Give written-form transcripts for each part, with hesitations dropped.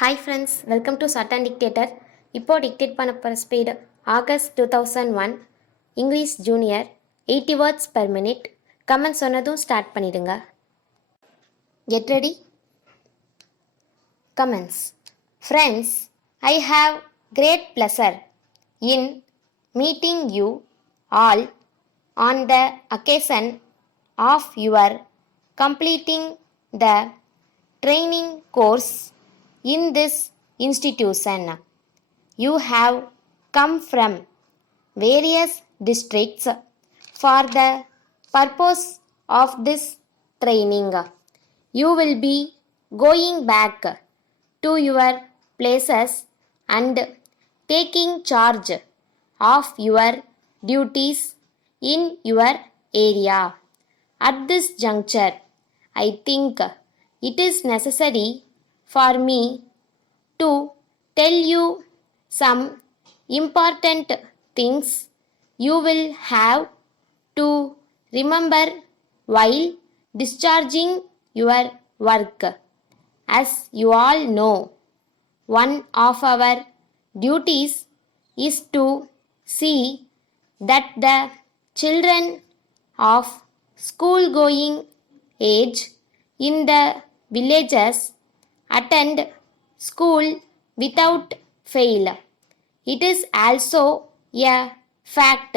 Hi friends, welcome to short and dictator. இப்போ dictate பண்ண போகிற speed August 2001 English junior 80 words per minute. Comment சொன்னதும் start பண்ணிடுங்க. Get ready. Comments. Friends, I have great pleasure in meeting you all on the occasion of your completing the training course in this institution. You have come from various districts for the purpose of this training. You will be going back to your places and taking charge of your duties in your area. At this juncture, I think it is necessary for me to tell you some important things you will have to remember while discharging your work. As you all know, one of our duties is to see that the children of school-going age in the villages attend school without fail. It is also a fact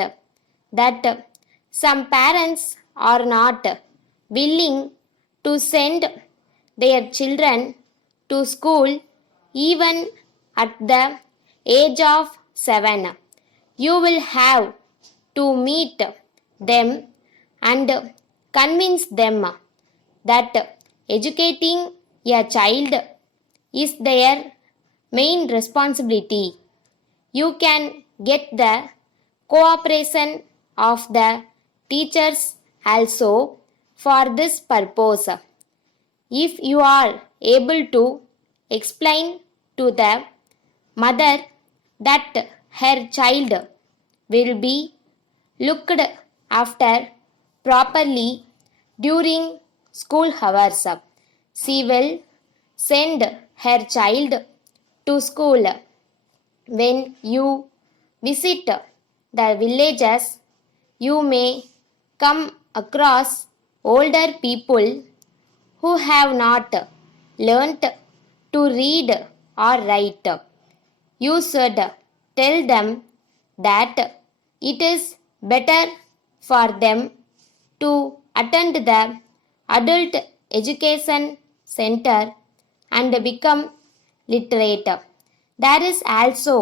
that some parents are not willing to send their children to school even at the age of 7. You will have to meet them and convince them that educating a child is their main responsibility. You can get the cooperation of the teachers also for this purpose. If you are able to explain to the mother that her child will be looked after properly during school hours, she will send her child to school. When you visit the villages, you may come across older people who have not learnt to read or write. You should tell them that it is better for them to attend the adult education center and become literate. There is also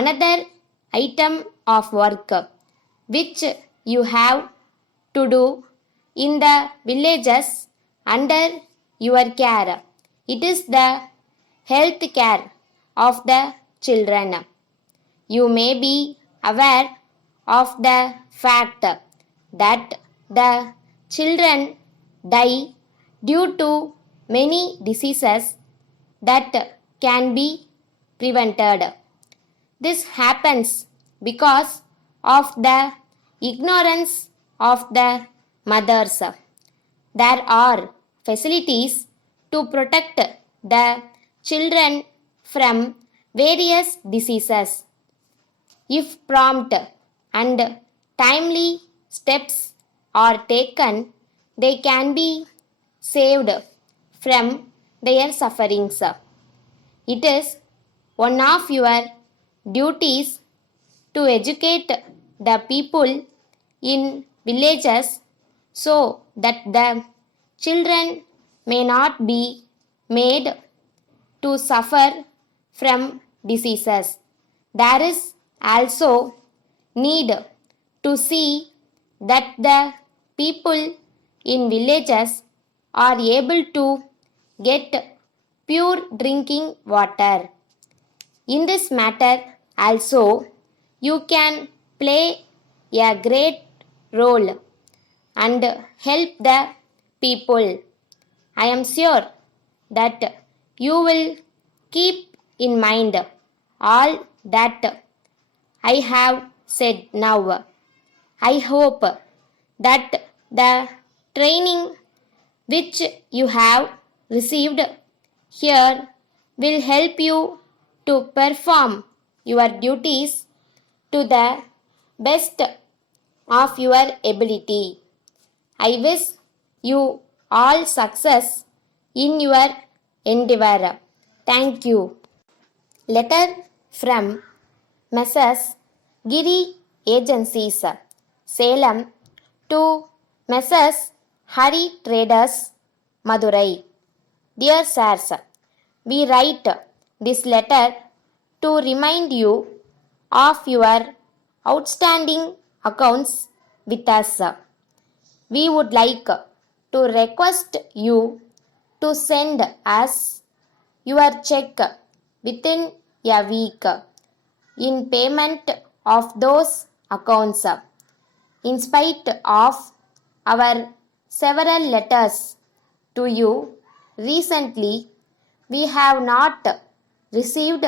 another item of work which you have to do in the villages under your care. It is the health care of the children. You may be aware of the fact that the children die due to many diseases that can be prevented. This happens because of the ignorance of the mothers. There are facilities to protect the children from various diseases. If prompt and timely steps are taken, they can be saved from their sufferings. It is one of your duties to educate the people in villages so that the children may not be made to suffer from diseases. There is also need to see that the people in villages are able to get pure drinking water. In this matter also, you can play a great role and help the people. I am sure that you will keep in mind all that I have said now. I hope that the training which you have received here will help you to perform your duties to the best of your ability. I wish you all success in your endeavor. Thank you. Letter from Messrs. Giri Agencies, Salem to Messrs. Hari Traders, Madurai. Dear Sirs, we write this letter to remind you of your outstanding accounts with us. We would like to request you to send us your check within a week in payment of those accounts. In spite of our several letters to you recently, we have not received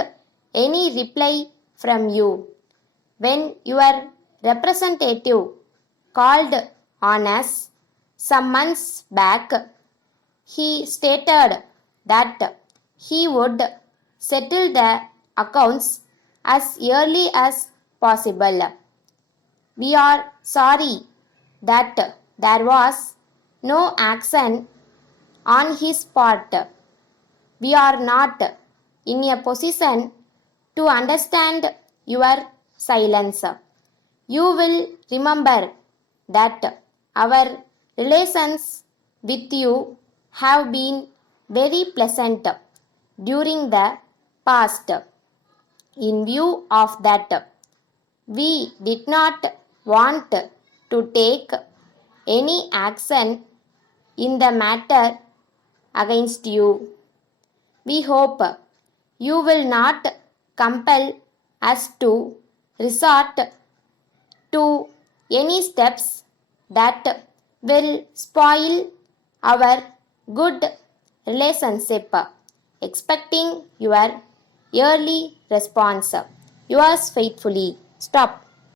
any reply from you. When your representative called on us some months back, he stated that he would settle the accounts as early as possible. We are sorry that there was no action on his part. We are not in a position to understand your silence. You will remember that our relations with you have been very pleasant during the past. In view of that, we did not want to take any action in the matter against you. We hope you will not compel us to resort to any steps that will spoil our good relationship. Expecting your early response. Yours faithfully. Stop.